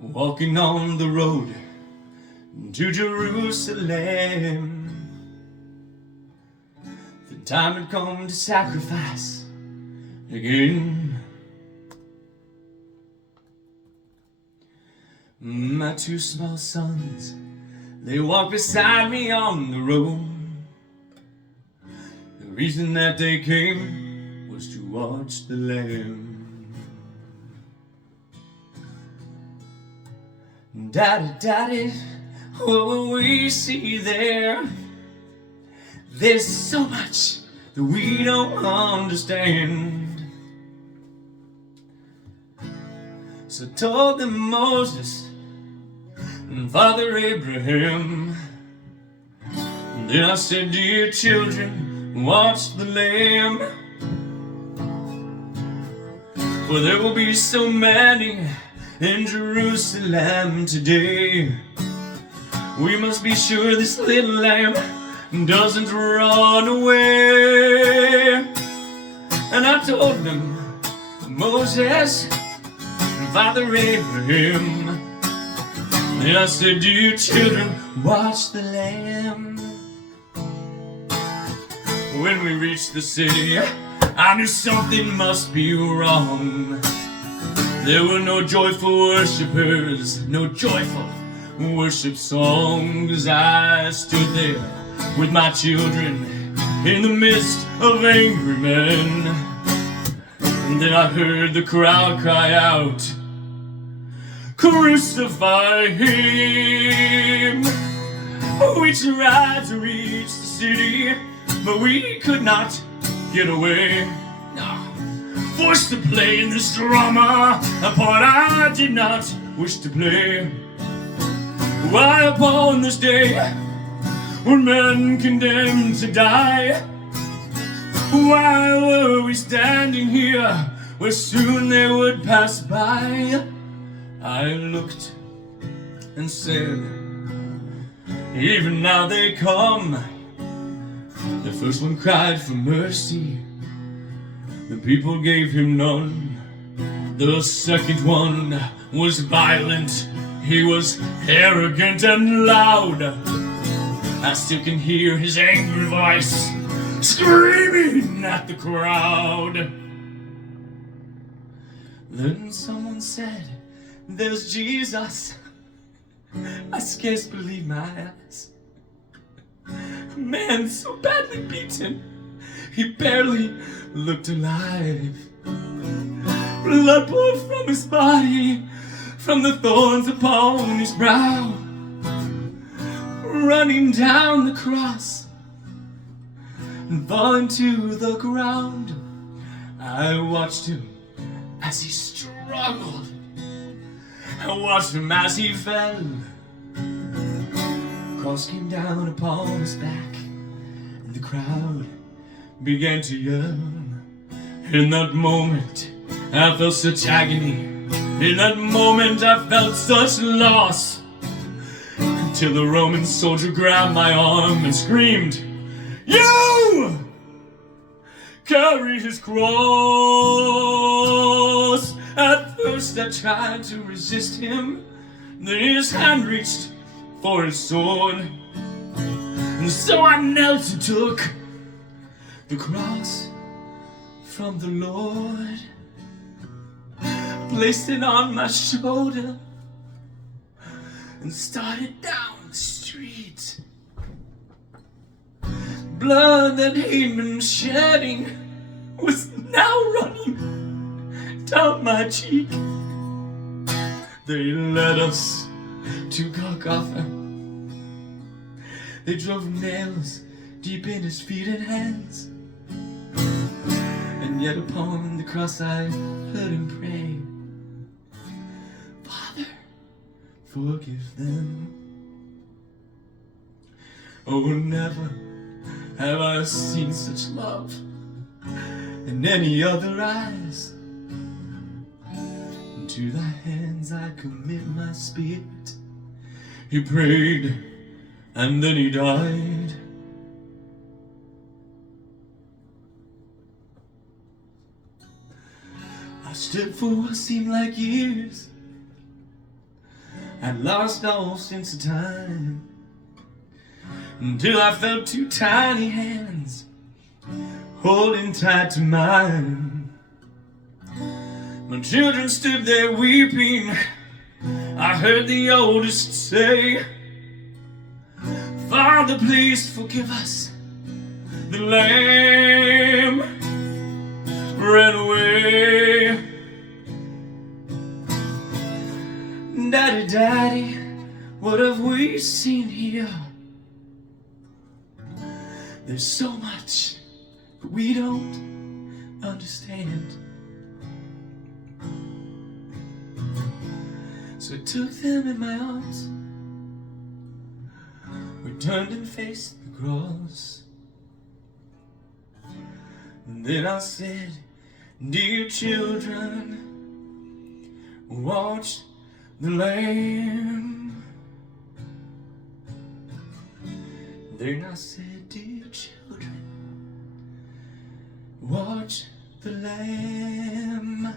Walking on the road to Jerusalem, the time had come to sacrifice again. My two small sons, they walked beside me on the road. The reason that they came was to watch the Lamb. Daddy, Daddy, what will we see there? There's so much that we don't understand. So told them Moses and Father Abraham. Then I said, dear children, watch the Lamb. For there will be so many in Jerusalem today. We must be sure this little lamb doesn't run away. And I told them, Moses and Father Abraham. And I said, dear children, watch the lamb. When we reached the city, I knew something must be wrong. There were no joyful worshipers, no joyful worship songs. I stood there with my children in the midst of angry men. And then I heard the crowd cry out, crucify him. We tried to reach the city, but we could not get away. Forced to play in this drama, a part I did not wish to play. Why upon this day were men condemned to die? Why were we standing here where soon they would pass by? I looked and said, even now they come. The first one cried for mercy, the people gave him none. The second one was violent, he was arrogant and loud. I still can hear his angry voice screaming at the crowd. Then someone said, there's Jesus. I scarce believe my eyes. A man so badly beaten, he barely looked alive. Blood poured from his body, from the thorns upon his brow, running down the cross and falling to the ground. I watched him as he struggled. I watched him as he fell. Cross came down upon his back, and the crowd began to yell. In that moment, I felt such agony. In that moment, I felt such loss. Until the Roman soldier grabbed my arm and screamed, you! Carry his cross. At first, I tried to resist him. Then his hand reached for his sword. And so I knelt and took the cross from the Lord, placed it on my shoulder, and started down the street. Blood that he'd been shedding was now running down my cheek. They led us to Golgotha. They drove nails deep in his feet and hands. And yet upon the cross I heard him pray, Father, forgive them. Oh, never have I seen such love in any other eyes. To thy hands I commit my spirit. He prayed, and then he died. I stood for what seemed like years, I'd lost all sense of time, until I felt two tiny hands holding tight to mine. My children stood there weeping. I heard the oldest say, "Father, please forgive us." The lamb ran away. Daddy, Daddy, what have we seen here? There's so much that we don't understand. So I took them in my arms. We turned and faced the cross. And then I said, "Dear children, watch the Lamb." Then I said, "Dear children, watch the Lamb."